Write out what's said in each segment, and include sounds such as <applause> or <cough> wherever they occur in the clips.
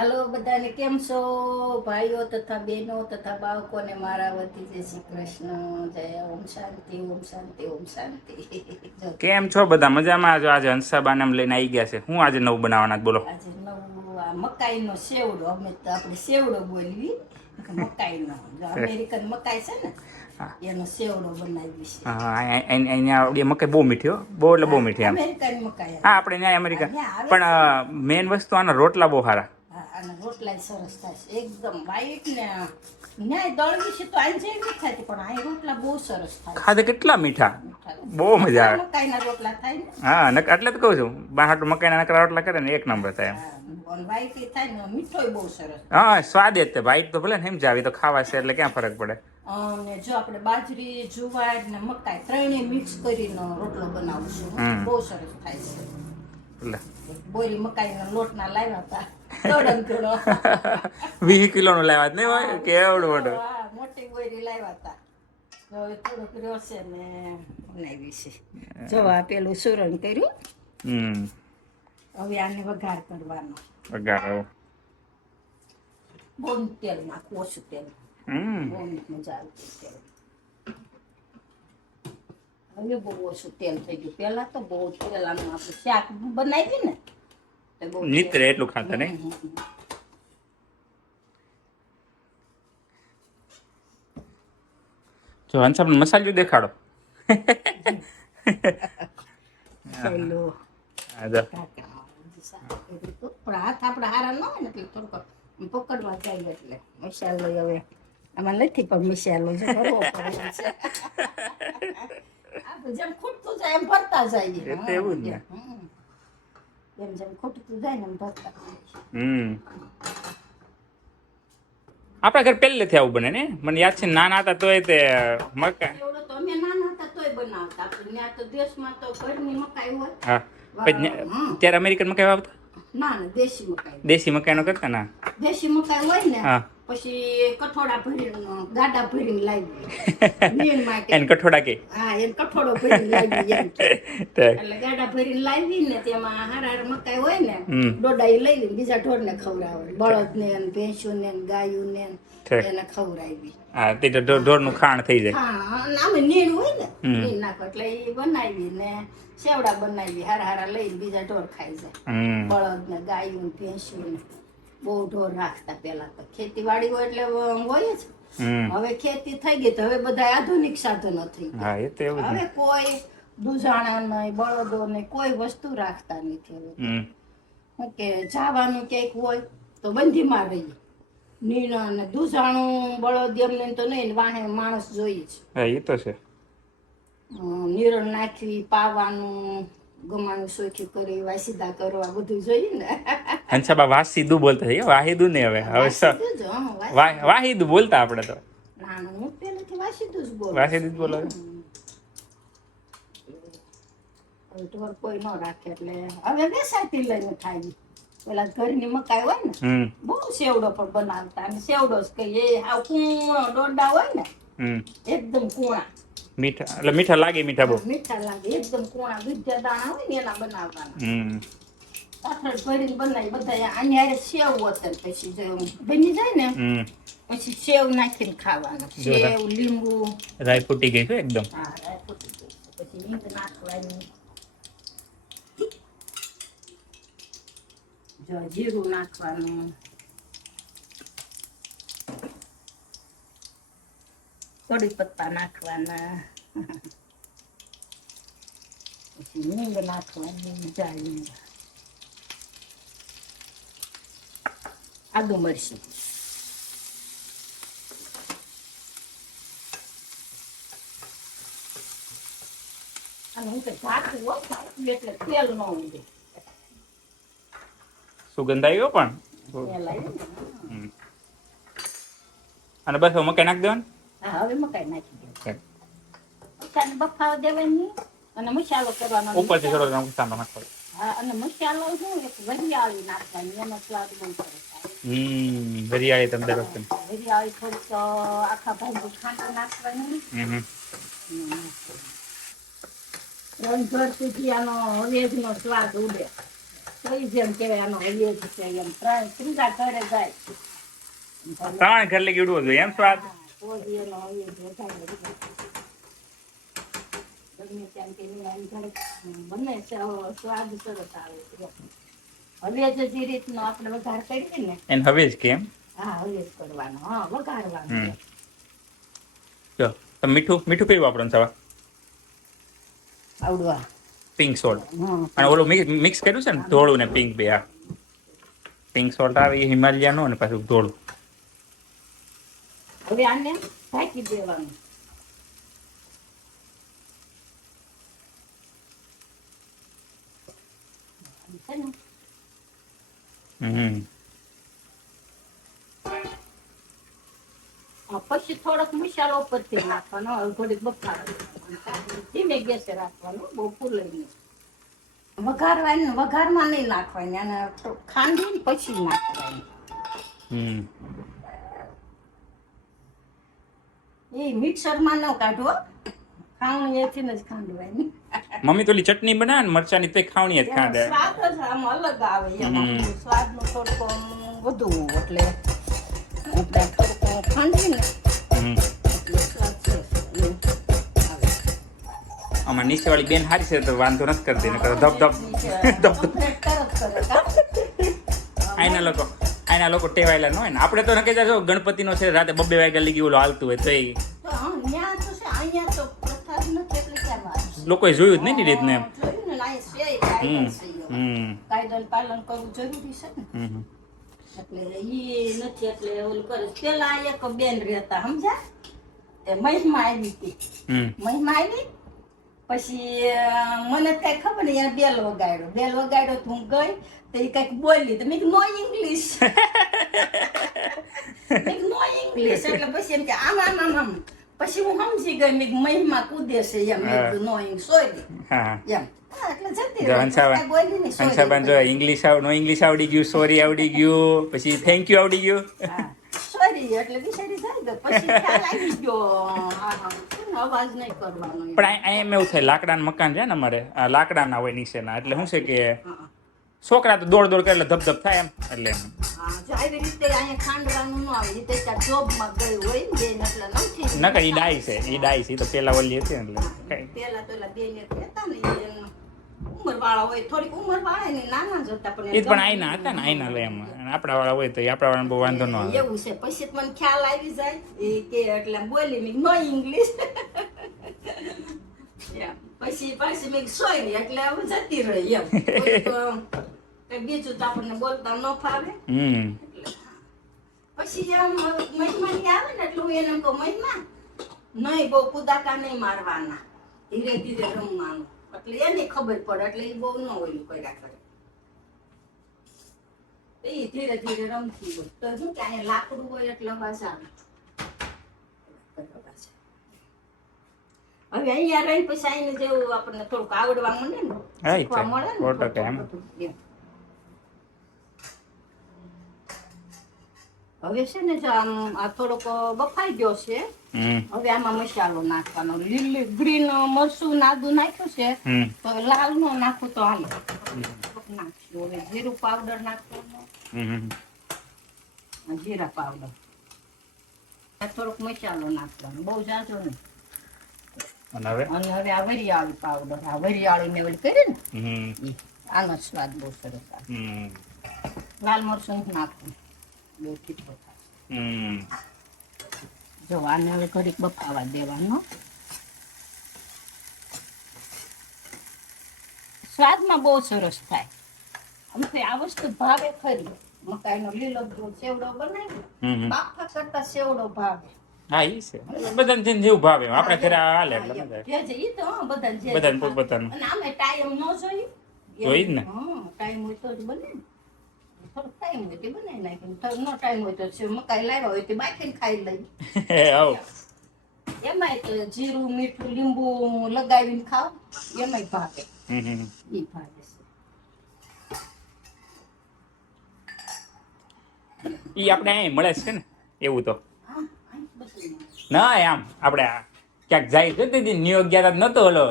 હાલો બધાને કેમ છો? ભાઈઓ તથા બહેનો તથા બાળકોને મારા વતી જય શ્રી કૃષ્ણ. જય ઓમ શાંતિ ઓમ શાંતિ ઓમ શાંતિ. કેમ છો બધા? મજામાં? જો આજે હંસાબાને લઈને આવી ગયા છે. હું આજે નવું બનાવવાના બોલો. આજે નવું આ મકાઈનો સેવડો. અમે તો આપણે સેવડો બોલવી. મકાઈનો. અમેરિકન મકાઈ છે ને. એનો સેવડો બનાવી છે હા અહીં- અહીં- અહીંયા મકાઈ બહુ મીઠી હો. બહુ એટલે બહુ મીઠી આમ મકાઈ. હા આપણે ત્યાં અમેરિકા પણ મેઇન વસ્તુ આના રોટલા બહુ સારા અને રોટલાય સરસ થાય છે. એકદમ વ્હાઈટ ને ન્યાય દળવી છે તો આઈ જેવી થતી પણ આ રોટલા બહુ સરસ થાય ખાધે કેટલા મીઠા? બહુ મજા આવે. મકાઈના રોટલા થાય ને. હા નક- એટલે તો કહું છું બહાર મકાઈના નકરા રોટલા કરે ને એક નંબર થાય હા, થાય ને મીઠોય બહુ સરસ હા સ્વાદ જ તે ભાઈ તો ભલે ને એમ આવી તો ખાવા છે એટલે ક્યાં ફરક પડે? અને જો આપણે બાજરી જુવાર ને મકાઈ ત્રણેય મિક્સ કરીને રોટલો બનાવશું બહુ સરસ થાય છે. બોરી મકાઈના લોટના લાવ્યા હતા. તોડન તોડો <laughs> વીસ લાવ્યા નહીં હોય? કેવડું મોટું? મોટી બોરી લાવ્યા હતા. થોડુંક રહ્યો ને બનાવી છે જો આ પેલું સુરણ કર્યું. હમ. હવે આને વઘાર કરવાનો. વઘાર. બહુ તેલ નાખવું ઓછું તેલ હમ. બહુ મજા આવતી તેલ હવે બહુ ઓછું તેલ થઈ ગયું. પહેલા તો બહુ તેલ આનું આપણે શાક બનાવી ને. નીતરે એટલું ખાતા નહીં. જો હંસાબ મસાલો દેખાડો હા જો કાકા, શાક કર્યું હતું. પણ હાથ આપણે હારા ન હોય ને એટલે થોડુંક પકડવા જાય એટલે મસાલો હવે આમાં નથી પણ મસાલો છે <laughs> જેમ ખૂટતું જાય એમ ભરતા જઈએ એવું જ ને. જેમ જેમ ખૂટતું જાય ને એમ ભરતા હમ. આપણા ઘર પહેલેથી આવું બને ને? મને યાદ છે નાના હતા તોય તે મકા એવડો તો અમે નાના હતા તોય બનાવતા આપણે તો દેશમાં તો ઘરની મકાઈ હોય. હા. પછી ત્યારે અમેરિકન મકાઈ આવતા ના ના દેશી મકાઈ. દેશી મકાઈનો કરતા ના? દેશી મકાઈ હોય ને? હા. પછી કઠોડા ભરીને ગાડા ભરીને લાવી. <laughs> એને કઠોડા કે? હા એને કઠોડો ભરીને લાવી <laughs> એટલે ગાડા ભરીને લાવી ને તેમાં હારા હાર મકાઈ હોય ને ડોડા લઈ લઈને બીજા ઢોરને ખવડાવે બળદ ને ભેંસુ ને ગાયું ને એને ખવડાવી. હા તે તો ઢોર- ઢોરનું ખાણ થઈ જાય. હા અને નીણ હોય ને. નીણ નાખો એટલે એ બનાવી ને સેવડા બનાવી હારા હારા લઈને બીજા ઢોર ખાઈ જાય. બળદ ને ગાયું ને ભેંસું ને. બહુ ઢોર રાખતા પેલા તો. ખેતીવાડી હોય એટલે હોય જ. હવે ખેતી થઈ ગઈ તો હવે બધા આધુનિક સાધનો થઈ ગયા. હવે કોઈ દુજાણા નહીં બળદો નહીં કોઈ વસ્તુ રાખતા નથી હવે. કે જવાનું ક્યાંક હોય તો બંધીમાં રહીએ નીણા અને દુજાણું બળદ એમને તો નહીં વાહે માણસ જોઈએ હા એ તો છે. નીરણ નાખવી પાવાનું ગમાનું સોખી કરી વાસીદા કરવા બધું જોઈએ ને. હંસાબા વાસીદુ બોલતા થઈ ગયા ને હવે હવે સ વાસીદું જ, હં, વાસી- વા- વાહીદુ બોલતા આપણે તો. ના, ના, હું પહેલેથી વાસીદું જ બોલું. વાસીદુ જ બોલો. હવે ઢોર કોઈ ન રાખે એટલે હવે વેસાતી લઈને ખાઈ પેલા ઘરની મકાઈ હોય ને બહુ સેવડો પણ બનાવતા. અને સેવડો જ કહીએ એ કૂણો ડોડા હોય ને એકદમ કૂણા. મીઠા એટલે મીઠા લાગે મીઠા બહુ? મીઠા લાગે. એકદમ કોણા દૂધિયા દાણા હોય ને એના બનાવવાના. હમ. પાથર ભરીને બનાવી બધા આની હારે સેવ વતર પછી બની જાય ને હમ. પછી સેવ નાખીને ખાવાનું. સેવ લીંબુ. રાઈ ફૂટી ગઈ છે એકદમ? હા રાઈ ફૂટી ગઈ પછી હિંગ નાખવાની. જો જીરું નાખવાનું કઢી પત્તા નાખવાના પછી હિંગ નાખવાની જાળી આદુ મરચી અને હું કે ઢાંકવું હોય ઢાંકવું એટલે તેલ ન ઉડે સુગંધ આવ્યો પણ તેલ આવ્યું ને. હમ. અને બસ હવે મકાઈ નાખી દેવાનું હા હવે મકાઈ નાખી દે. બફાવ દેવાની અને મસાલો કરવાનો ઉપરથી થોડો ઘણો નાખવાનો. હા અને મસાલો શું એક વરિયાળી નાખવાની એનો સ્વાદ બહુ સરસ હમ વરિયાળી તમે દર વખતે વરિયાળી થોડીક આખા ભાંગી ખાંડ નાખવાની. હમ સુધી આનો વેજનો સ્વાદ ઉડે. તો જેમ કહેવાય આનો હૈયે છે એમ. ત્રણ ત્રીજા ઘરે જાય. ત્રણ ઘર ઉડવો જોઈએ એમ સ્વાદ? તો જ એનો હૈયે જ વધારે ગમે ત્યાં કે નહીં, આમ ઘરે બને છે સ્વાદ સરસ આવે છે હવે જો જે રીતનો આપણે વઘાર કરીએ ને એને હવે જ કેમ હા હવે જ કરવાનો હા વઘારવાનો જો તો મીઠું મીઠું કયું વાપરવાનું સવા? આવડવા. પિંક સોલ્ટ અને ઓલું મિક્સ કર્યું છે ને ધોળું ને પિંક બે હા. પિંક સોલ્ટ આવે એ હિમાલયાનું અને પાછું ધોળું. હવે આને ઢાંકી દેવાનું. પછી થોડોક મસાલો ઉપરથી નાખવાનો થોડીક બફારો ધીમે ગેસે રાખવાનો બહુ ફૂલે નહીં. વઘારવાની વઘારમાં નહીં નાખવાની અને ખાંડી પછી નાખવાની હમ એ મિક્સરમાં ન કાઢો. ખાવણી એથી જ ખાંડવાની. મમ્મી તો ચટણી બનાવે ને મરચાની તે ખાવણી જ ખાંડે. સ્વાદ જ આમ અલગ આવે એમાં. સ્વાદનું થોડુંક વધુ એટલે આપણે થોડુંક ખાંડીને આમાં નીચેવાળી બેન હારી છે તો વાંધો નથી કરતી નકર ધબ ધબ ધબ? આઈના લોકો આઈના લોકો ટેવાયેલા ન હોય ને. આપણે તો નકે જો ગણપતિનો છે રાતે બબ્બે વાગ્યા લીગી ઓલો હાલતું હોય તો એ લોકોએ જોયું જ નહીં રીતને એમ. જોયું ને, અહીંયા છે, એ હમ કાયદો છે એવો. હમ. કાયદાનું પાલન કરવું જરૂરી છે ને. હમ એટલે ઈ નથી એટલે ઓલું કરે પેલા એક બેન રહેતા સમજ્યા? તે મહિમા આવી હતી. મહિમા આવી? પછી મને કઈ ખબર ને યાર બેલ વગાડ્યો. બેલ વગાડ્યો તો હું ગઈ તો એ કંઈક બોલી તો મેં નો ઇંગ્લિશ. <laughs> નો ઇંગ્લિશ. એટલે પછી એમ કે આમ આમ આમ આમ. પછી હું સમજી ગઈ મેં મહિમા કૂદે છે એમ મેં નો સોરી એમ. નહીં, sorry. હંસાબાન જો ઇંગ્લિશ આવ નો ઇંગ્લિશ આવડી ગયું સોરી આવડી ગયું પછી થેન્ક યુ આવડી ગયું. હા, એટલે બિચારી જાય પછી ખ્યાલ આવી ગયો. હા, હા, શું ને, અવાજ નહીં કરવાનો એમ. પણ આ- આ એમ એવું થાય લાકડાનું મકાન છે ને અમારે આ લાકડાના હોય નીચેના એટલે શું છે કે છોકરા તો દોડ દોડ કરે એટલે ધબ ધબ થાય એમ. એટલે. હા, ન આવે. એ તો ત્યાં જોબમાં ગઈ હોય ને બેન એટલે નથી નકર ઈ ડાઈ છે. ઈ ડાઈ છે. તો પેલા ઓલી હતી એટલે કઈ. તો ઉંમર વાળા હોય થોડીક ઉંમર વાળા એ તો બહુ વાંધો ન આવે. એવું છે. પછી મને ખ્યાલ આવી જાય. એ કે એટલે બોલી નો ઇંગ્લિશ. પછી પાછી મેં સોય એટલે હવે જતી રહી એમ. કોઈ તો કંઈ બીજું તો આપણને બોલતા ન ફાવે. પછી આમ મહિમાની આવે ને એટલે હું એને કહું મહિમા નહીં બહુ કુદાકા નહીં મારવાના. ધીરે ધીરે રમવાનું. એટલે એને ખબર પડે એટલે એ બહુ ન હોય કર્યા કરે. એ ધીરે ધીરે રમતી હોય. તો શું કે અહીંયા લાકડું હોય એટલે અવાજ આવે. હવે અહીંયા રહી પછી આઈને જેવું આપણને થોડુંક આવડવા મળે ને શીખવા મળે ને સો ટકા થોડું એમ. બધું એમ. હવે છે ને જો આમ આ થોડોક બફાઈ ગયો છે હવે આમાં મસાલો નાખવાનો. લીલી ગ્રીન મરચું નાદું નાખ્યું છે તો લાલ નો નાખું તો હાલે નાખશું. હવે જીરું પાવડર નાખવાનો. જીરા પાવડર. થોડોક મસાલો નાખવાનો. બહુ જાજો નહીં. અને હવે? અને આ વરિયાળી પાવડર. આ વરિયાળી ને ઓલી કરી ને આનો સ્વાદ બહુ સરસ લાલ મરચું નાખવું બહુ તીખો થાય જો આને હવે ઘડીક બફાવા દેવાનો. સ્વાદમાં બહુ સરસ થાય. અમને આ વસ્તુ ભાવે ખરી. મકાઈનો લીલો સેવડો બનાવી બાફા કરતા સેવડો ભાવે. હા ઈ છે. બધાને જેને જેવું ભાવે. આપણે ઘરે હાલે એટલે મજા આવે. ઈ તો બધાને જે બધાને પોતપોતાનું. અને આમે ટાઈમ ન જોઈએ. જોઈ જ ને. હા ટાઈમ હોય તો જ બને ને. થોડોક ટાઈમ હોય તો બનાવી નાખીને થોડોક ટાઈમ હોય તો મકાઈ લાવ્યા હોય તો બાફીને ખાઈ લઈ આવ એમાંય તો જીરું મીઠું લીંબુ લગાવીને ખાવ એમાંય ભાવે હમ હમ ઈ આપણે અહીં મળે છે ને એવું તો હા. ના આમ આપણે ક્યાંક જાય છે દીદી ગયા તા નતો ઓલો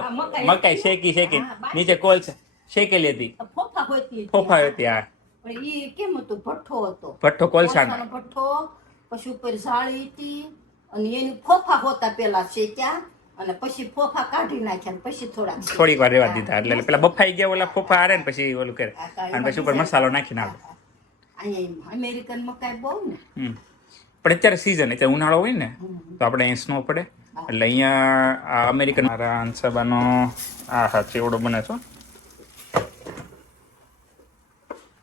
મકાઈ. શેકી શેકી નીચે કોલ છે શેકેલી હતી ફોફા હોતી હતી. ઈ કેમ હતું? ભઠ્ઠો હતો. ભઠ્ઠો કોલસાનો. ભઠ્ઠો પછી ઉપર ઝાળી હતી અને એની ફોફા હોતા પેલા શેક્યા અને પછી ફોફા કાઢી નાખ્યા અને પછી થોડા થોડીક વાર રહેવા દીધા. એટલે પેલા બફાઈ ગયા ઓલા ફોફા આરે ને પછી ઓલું કરે અને પછી ઉપર મસાલો નાખીને આવે અહીંયા અમેરિકન મકાઈ બહુ ને. પણ અત્યારે સીઝન અત્યારે ઉનાળો હોય ને તો આપણે અહીં સ્નો પડે. એટલે અહીંયા અમેરિકન મારા અંસાબાનો આ હા ચેવડો બને છો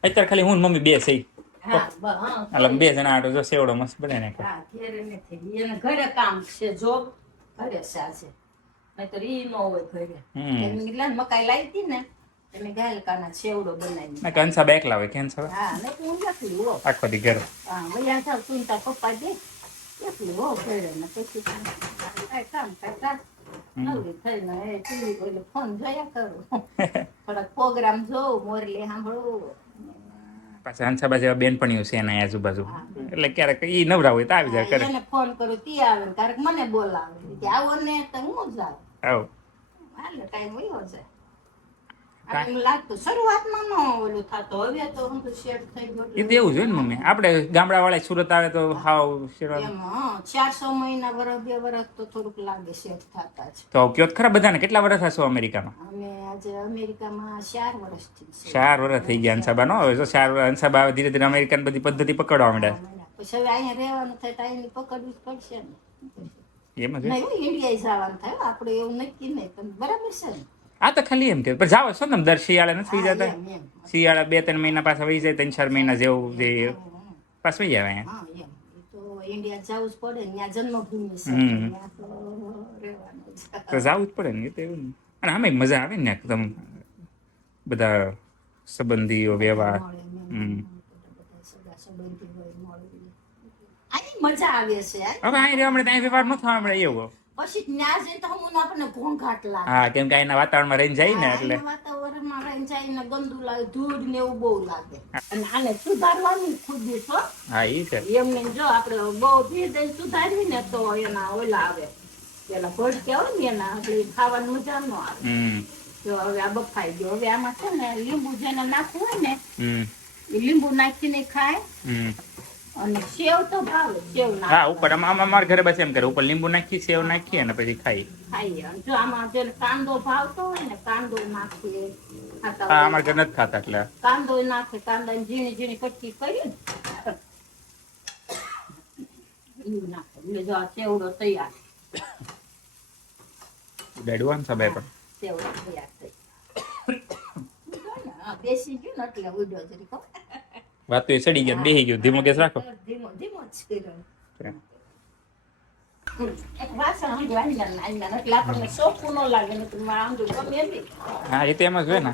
અત્યારે ખાલી હું ને મમ્મી બે હા એટલે બે જણા આટો જો સેવડો મસ્ત બને ને. હા ઘેરે નથી એને ઘરે કામ છે જોબ ઘરે છે આજે. નહીતર ઈ ન હોય ઘરે. એટલે મકાઈ લાવી હતી ને એમે ગાયલકાના છેવડો બનાવી ના કે અંસાબા એકલા હોય કેમ સવા હા નહીં હું એકલી હો. આખો દી ઘર. હા વૈયા થાવ તું તાર પપ્પા દે. હો ઘરે ને. પછી કામ નવરી થઈને એ ટીવી ઓલે ફોન જોયા કરું. <laughs> થોડાક પ્રોગ્રામ જોઉં મોરલી સાંભળું પાછા અંસાબા જેવા બેનપણીઓ છે એના આજુબાજુ. એટલે ક્યારેક એ નવરા હોય તો આવી જાય કરે એને ફોન કરું તી આવે ક્યારેક મને બોલાવે. આવો ને તો હું જ આવું. આવો હાલે ટાઈમ વયો જાય. એવું જ ને મમ્મી. આપણે ગામડા વાળા સુરત આવે તો હાવ શેરવા એમ હા ચારસો મહિના વરસ બે વરસ તો થોડુંક લાગે શેઠ થતા જ. તો કયો ખરા બધાને કેટલા વર્ષ હશો અમેરિકામાં? અમે આજે અમેરિકામાં ચાર વર્ષથી છે. ચાર વર્ષ થઈ ગયા અંસાબા નો? હવે તો ચાર વર્ષ અંસાબા ધીરે ધીરે અમેરિકન બધી પદ્ધતિ પકડવા માંડ્યા પછી હવે અહીંયા રહેવાનું થાય તો અહીંની પકડવી જ પડશે ને. એમ જ ઇન્ડિયા જવાનું થાય આપણે એવું નક્કી નહીં પણ બરાબર છે ને. આ તો ખાલી એમ કે પણ જાઓ છો ને તમે દર શિયાળે નથી જતા. શિયાળા બે ત્રણ મહિના પાછા વહી જાય ત્રણ ચાર મહિના જેવું જે પાછા વહી આવે. અહીંયા ઇન્ડિયા જવું જ પડે જન્મભૂમિ હમ. તો જવું જ પડે ને તો એવું અને આમે મજા આવે ને એકદમ બધા સંબંધીઓ વ્યવહાર. મજા આવે છે હવે અહીં રહેવા મળે ત્યાં વ્યવહાર ન થવા મળે એવો. પછી ત્યાં જઈને તો આપણને ઘોંઘાટ લાગે. હા કેમ કે અહીંના વાતાવરણમાં રહીને જાય ને એટલે. વાતાવરણમાં રહીને જઈને ગંદુ લાગે ધૂળ ને એવું બહુ લાગે. અને આને સુધારવાનું ખુદ છો હા એ છે. એમને જો આપણે બહુ ધીરે ધીરે સુધારવી ને તો એના ઓલા આવે. પેલા ભડકે હોય ને એના આપણે ખાવાની મજા ન આવે. તો હવે આ બફાઈ ગયો. હવે આમાં છે ને લીંબુ જેને નાખવું હોય ને એ લીંબુ નાખીને ખાય. અને સેવ તો ભાવે સેવ હા ઉપર આમ અમારા ઘરે બસ એમ કરે. ઉપર લીંબુ નાખી સેવ નાખીએ અને પછી ખાઈ ખાઈએ. જો આમાં જેને કાંદો ભાવતો હોય ને કાંદો નાખીએ. હા અમારા ઘરે નથી ખાતા એટલે. કાંદો નાખે કાંદા ઝીણી ઝીણી કટકી કરી ને. એવું નાખે. એટલે જો આ સેવડો તૈયાર. ડેડવા ને સબાઈ પણ. સેવડો તૈયાર થઈ ગયું. <coughs> એટલે ઉડ્યો. વાત તો ચડી ગયા બેહી ગયું. ધીમો ગેસ રાખો. ધીમો ધીમો જ. હા એ તો એમ જ હોય ને.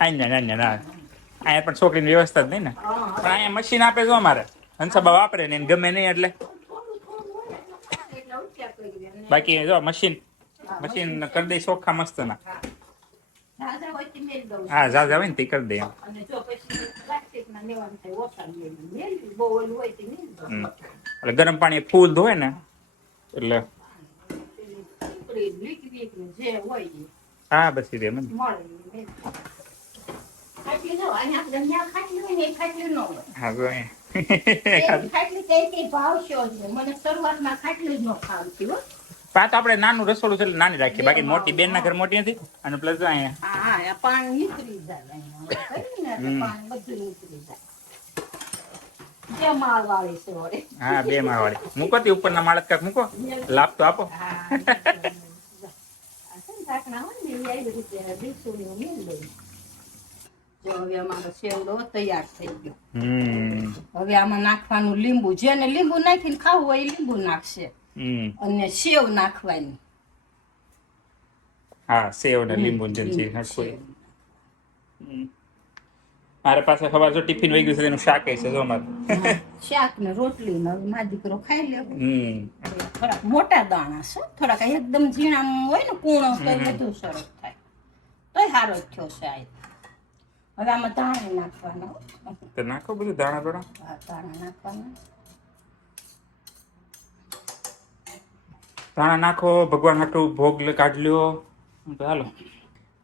અહીંયા. પણ છોકરીની વ્યવસ્થા જ નહીં ને. પણ અહીંયા મશીન આપે જો અમારે. હંસાબા વાપરે ને ગમે નહીં એટલે. બાકી જો મશીન મશીન કરી દઈ ચોખ્ખા મસ્ત ના. હા જા જાવે તે કરી દે. એટલે ગરમ પાણી ફૂલ ધોય ને એટલે હા બસ મેલી દઉં. ખાટલી ભાવશો મને શરૂઆતમાં ખાટલી જ ન ખાવતી તો આપણે નાનું રસોડું છે એટલે નાની રાખીએ. બાકી મોટી બેન ના ઘર મોટી નથી. અને પ્લસ અહીંયા પાણી નીકળી જાય. હા બે માળ મૂકો તે લાભ તો આપો. આ હવે અમારો સેવડો તૈયાર થઈ ગયો. હવે આમાં નાખવાનું લીંબુ. જેને લીંબુ નાખીને ખાવું હોય એ લીંબુ નાખશે. અને સેવ નાખવાની. હા સેવ ને લીંબુ જલસી નાખવું મારે પાસે ખબર છે ટિફિન વહી ગયું છે એનું શાક છે જો મારે શાક ને રોટલી ને મા દીકરો ખાઈ લેવો. હમ. થોડાક મોટા દાણા છે થોડાક એકદમ ઝીણા હોય ને પૂર્ણ તો વધુ સરસ થાય. તોય સારો થયો છે આ હવે આમાં ધાણા નાખવાના તો નાખો બધું દાણા દાણા ધાણા નાખવાના. ધાણા નાખો ભગવાન હાટું ભોગ કાઢ લ્યો હાલો.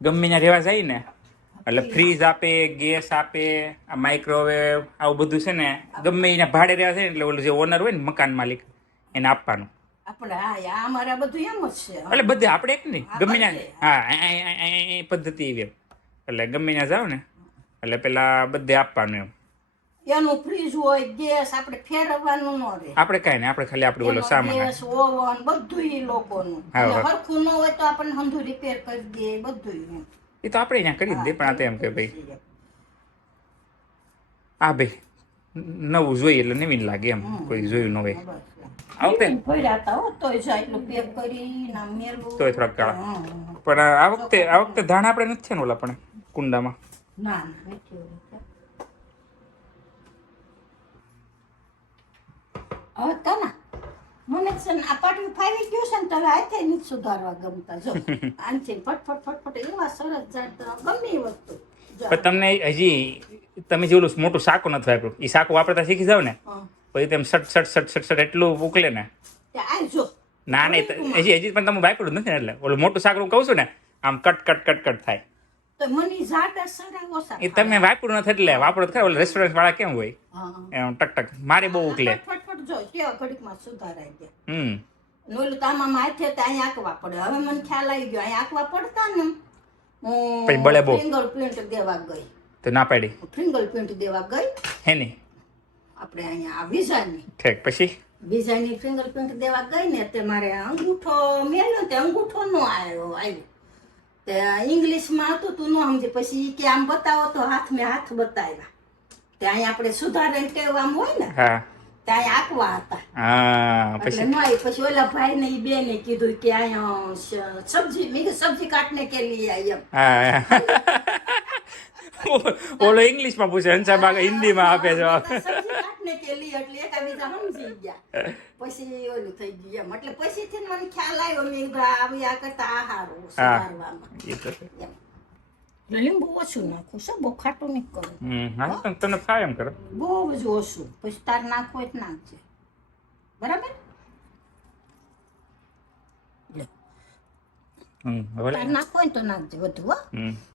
ગમે ત્યાં રહેવા જાય ને એટલે ફ્રીજ આપે ગેસ આપે આ માઇક્રોવેવ આવું બધું છે ને ગમે એના ભાડે રહેવા છે ને એટલે ઓલું જે ઓનર હોય ને મકાન માલિક એને આપવાનું. એટલે બધે આપણે એક નહીં ગમે ત્યાં. હા પદ્ધતિ એવી એટલે ગમે ત્યાં ને એટલે પેલા બધે આપવાનું એમ. એનું ફ્રીજ હોય ગેસ આપણે ફેરવવાનું ન રહે. આપણે કાંઈ નહીં આપણે ખાલી આપણે ઓલો સામાન ગેસ ઓવન બધું એ લોકોનું. હરખું ન હોય તો આપણને હંધુ રિપેર કરી દે બધું એ તો આપણે અહીંયા કરી દે પણ આ તો એમ કે ભાઈ. આ ભાઈ નવું જોઈએ એટલે નવીન લાગે એમ કોઈ જોયું ન હોય. આ વખતે ભર્યા હતા હો તોય જાય એટલું પેક કરી ના મેલું. તોય થોડાક કાળા. પણ આ વખતે આ વખતે ધાન આપણે નથી છે ને ઓલા પણ કુંડામાં? ના ના નથી એવું. હવે કાના મને છે ને આ પાટલું ફાવી ગયું છે ને તો હવે હાથે નથી સુધારવા ગમતા. જો આનથી ફટફટ ફટફટ એવા સરસ જાણતા ગમે એ વસ્તુ. પણ તમને હજી તમે જે ઓલું મોટું સાકું નથી વાપર્યું એ સાકુ વાપરતા શીખી જાવ ને? પછી તેમ સટ સટ સટ સટ સટ એટલું ઉકલે ને? ના નહીં હજી હજી પણ તમે વાપર્યું નથી ને એટલે? ઓલું મોટું સાકરું કહું છું ને આમ કટ કટ કટ કટ થાય. એ તમે વાપર્યું નથી એટલે વાપરો ખરા ઓલા રેસ્ટોરન્ટ વાળા કેમ હોય? એમ ટક ટક મારે બહુ ઉકલે. જો કેવા ઘડીકમાં સુધારાઈ ગયા હમ. નોલું તો આમાં માથે તો અહીંયા આંકવા પડે. હવે મને ખ્યાલ આવી ગયો અહીં આંકવા પડતા ને હું બળે બો ફિંગર પ્રિન્ટ દેવા ગઈ. તો ના પાડી. ફિંગર પ્રિન્ટ દેવા ગઈ. હે ને? આપણે અહીંયા આ વિઝાની. ઠીક પછી? વિઝાની ફિંગર પ્રિન્ટ દેવા ગઈ ને તે મારે અંગૂઠો મેલ્યો તે અંગૂઠો નો આવ્યો આવ્યો. તે ઇંગ્લિશમાં હતું તું ન સમજે. પછી કે આમ બતાવો તો હાથ મેં હાથ બતાવ્યા. તે અહીંયા આપણે સુધારે ટેવ આમ હોય ને હા. તે અહીંયા આંકવા હતા. હા પછી? પછી ઓલા ભાઈ ને ઈ બેને કીધું કે અહીંયા સબ્જી મેં કીધું સબ્જી કાટને કે લીએ આઈ એમ. હા. ઓલો ઇંગ્લિશમાં પૂછે હંસાબા હિન્દીમાં આપે જવાબ કાટને કે એટલે એકાબીજા સમજી ગયા. પછી ઓલું થઈ ગયું એમ. એટલે પછીથી મને ખ્યાલ આવ્યો મેં કીધું આ આવી આ સારું આહારો સુધારવામાં. લીંબુ ઓછું નાખું શું બહુ ખાટું નહીં કરું હમ હા તમ- તમને એમ કરે બહુ જ ઓછું પછી તાર નાખો જ નાખજે બરાબર તાર નાખવું તો નાખજે બધું હો હમ